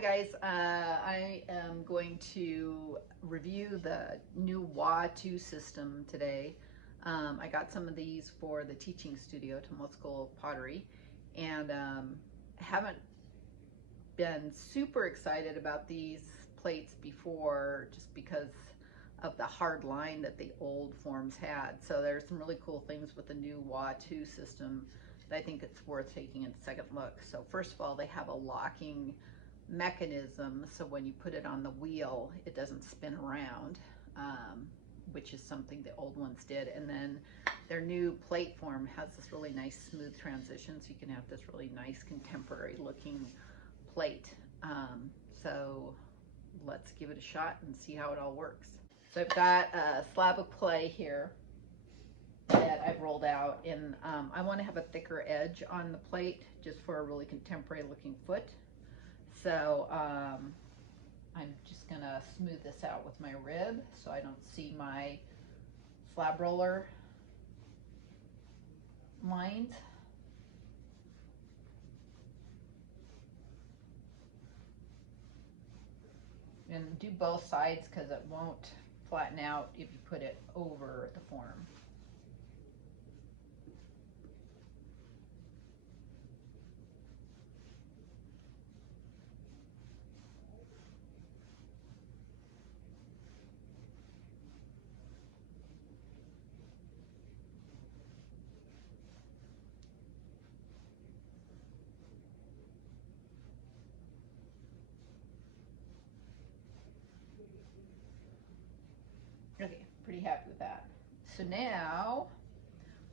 guys, I am going to review the new WA2 system today. I got some of these for the teaching studio, Tomoe School of Pottery, and haven't been super excited about these plates before just because of the hard line that the old forms had. So there's some really cool things with the new WA2 system that I think it's worth taking a second look. So first of all, they have a locking mechanism, so when you put it on the wheel it doesn't spin around, which is something the old ones did. And then their new plate form has this really nice smooth transition, so you can have this really nice contemporary looking plate. So let's give it a shot and see how it all works. So I've got a slab of clay here that I've rolled out, and I want to have a thicker edge on the plate just for a really contemporary looking foot. So I'm just gonna smooth this out with my rib so I don't see my slab roller lines. And do both sides because it won't flatten out if you put it over the form. Okay, pretty happy with that. So now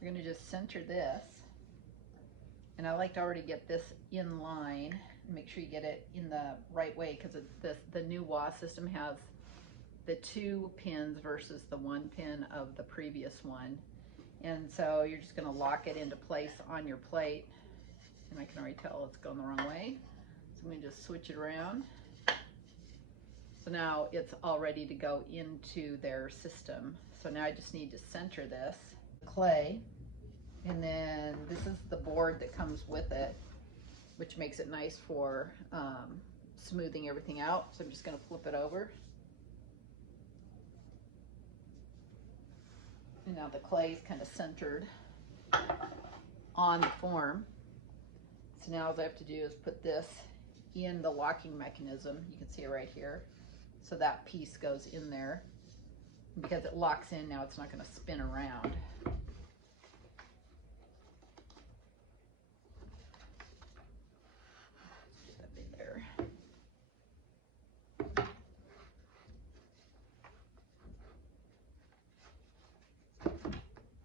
we're going to just center this, and I like to already get this in line and make sure you get it in the right way, because the new WA system has the 2 pins versus the 1 pin of the previous one. And so you're just going to lock it into place on your plate, and I can already tell it's going the wrong way, so I'm going to just switch it around. So now it's all ready to go into their system. So now I just need to center this clay, and then this is the board that comes with it, which makes it nice for smoothing everything out. So I'm just going to flip it over. And now the clay is kind of centered on the form. So now all I have to do is put this in the locking mechanism. You can see it right here. So that piece goes in there. And because it locks in, now it's not going to spin around. Put that in there.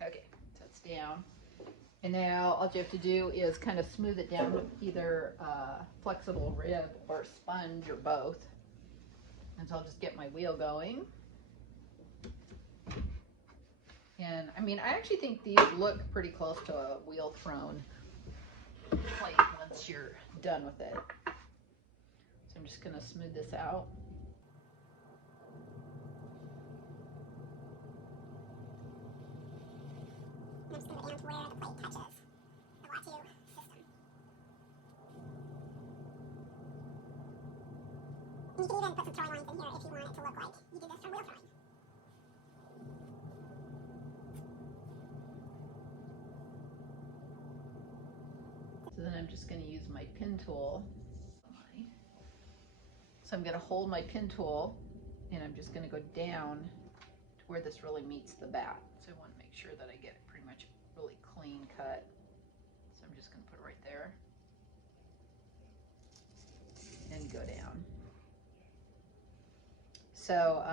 Okay, so it's down. And now all you have to do is kind of smooth it down with either flexible rib or sponge or both. And so I'll just get my wheel going. And I mean, I actually think these look pretty close to a wheel thrown plate once you're done with it. So I'm just gonna smooth this out. I'm just going to go down to where the plate touches the WA2 system. And you can even put some throwing lines in here if you want it to look like you did this for wheel throwing. So then I'm just going to use my pin tool. So I'm going to hold my pin tool, and I'm just going to go down to where this really meets the bat. So I want to make sure that I get it pretty much really clean cut. So I'm just going to put it right there and go down. So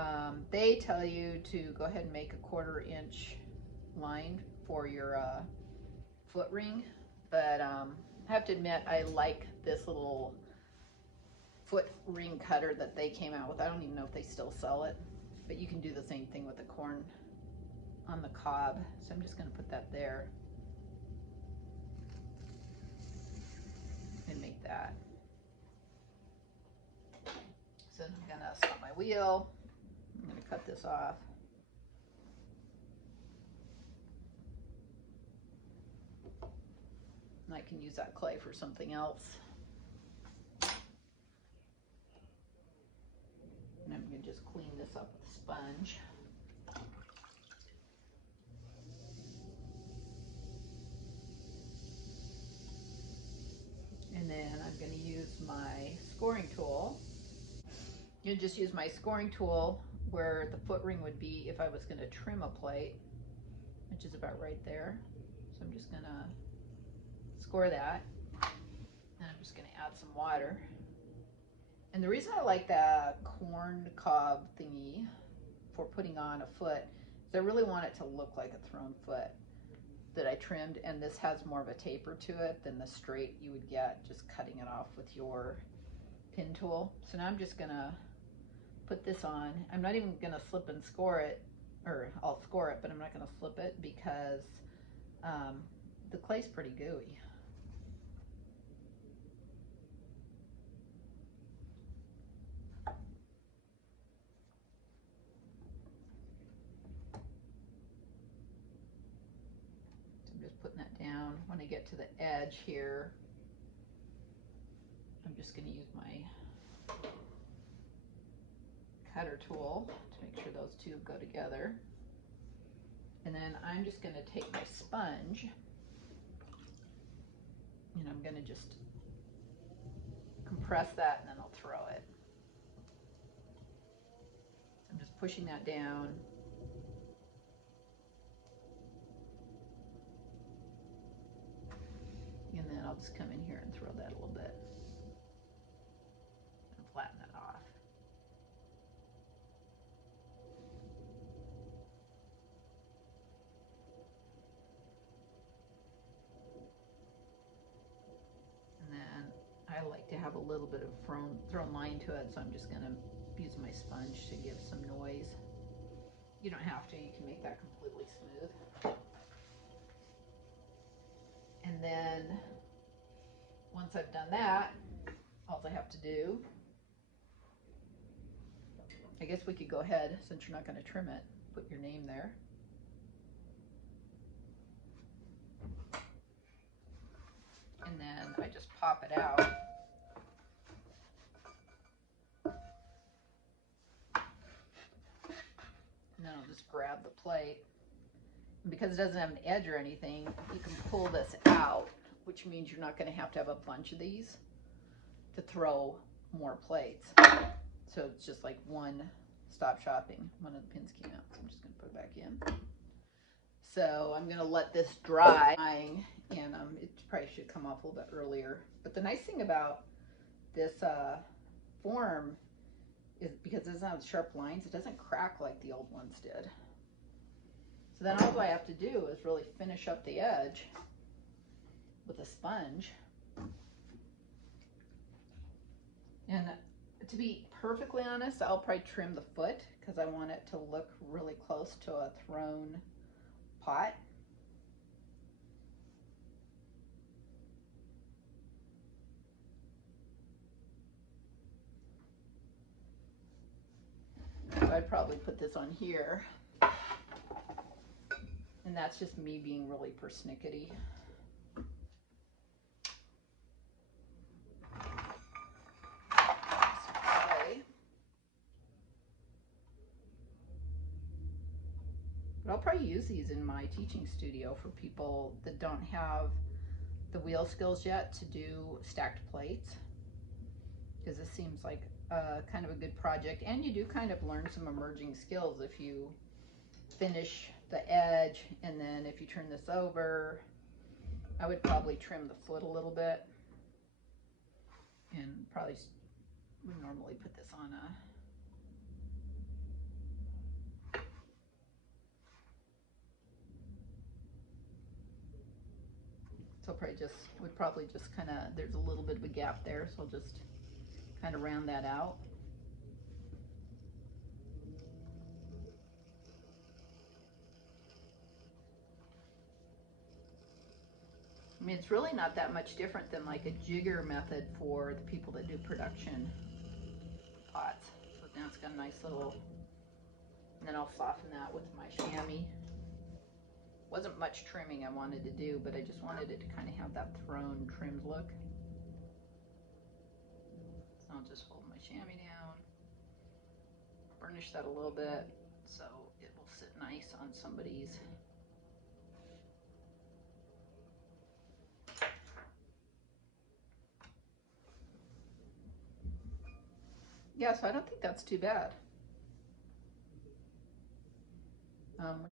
they tell you to go ahead and make a 1/4 inch line for your foot ring, but I have to admit I like this little foot ring cutter that they came out with. I don't even know if they still sell it, but you can do the same thing with the corn on the cob. So I'm just going to put that there and make that. So I'm going to stop my wheel. I'm going to cut this off. And I can use that clay for something else. just clean this up with a sponge. And then I'm going to use my scoring tool. You just use my scoring tool where the foot ring would be if I was going to trim a plate, which is about right there. So I'm just going to score that. And I'm just going to add some water. And the reason I like the corn cob thingy for putting on a foot is I really want it to look like a thrown foot that I trimmed, and this has more of a taper to it than the straight you would get just cutting it off with your pin tool. So now I'm just gonna put this on. I'm not even gonna slip and score it, or I'll score it, but I'm not gonna slip it because the clay's pretty gooey. Just putting that down. When I get to the edge here, I'm just going to use my cutter tool to make sure those two go together. And then I'm just going to take my sponge and I'm going to just compress that, and then I'll throw it. I'm just pushing that down. And then I'll just come in here and throw that a little bit and flatten that off. And then I like to have a little bit of thrown line to it, so I'm just going to use my sponge to give some noise. You don't have to, you can make that completely smooth. And then once I've done that, all I have to do, I guess we could go ahead, since you're not going to trim it, put your name there. And then I just pop it out. And then I'll just grab the plate. And because it doesn't have an edge or anything, you can pull this out, which means you're not going to have a bunch of these to throw more plates. So it's just like one stop shopping. One of the pins came out, so I'm just going to put it back in. So I'm going to let this dry, and it probably should come off a little bit earlier. But the nice thing about this form is because it doesn't have sharp lines, it doesn't crack like the old ones did. So then all I have to do is really finish up the edge with a sponge. And to be perfectly honest, I'll probably trim the foot because I want it to look really close to a thrown pot. So I'd probably put this on here. And that's just me being really persnickety. But I'll probably use these in my teaching studio for people that don't have the wheel skills yet to do stacked plates, because this seems like kind of a good project, and you do kind of learn some emerging skills if you finish the edge, and then if you turn this over, I would probably trim the foot a little bit, and probably would normally put this on a so would probably just kind of, there's a little bit of a gap there, so I'll just kind of round that out. I mean, it's really not that much different than like a jigger method for the people that do production pots. So now it's got a nice little, and then I'll soften that with my chamois. Wasn't much trimming I wanted to do, but I just wanted it to kind of have that thrown, trimmed look. So I'll just hold my chamois down, varnish that a little bit so it will sit nice on somebody's. Yeah, so I don't think that's too bad.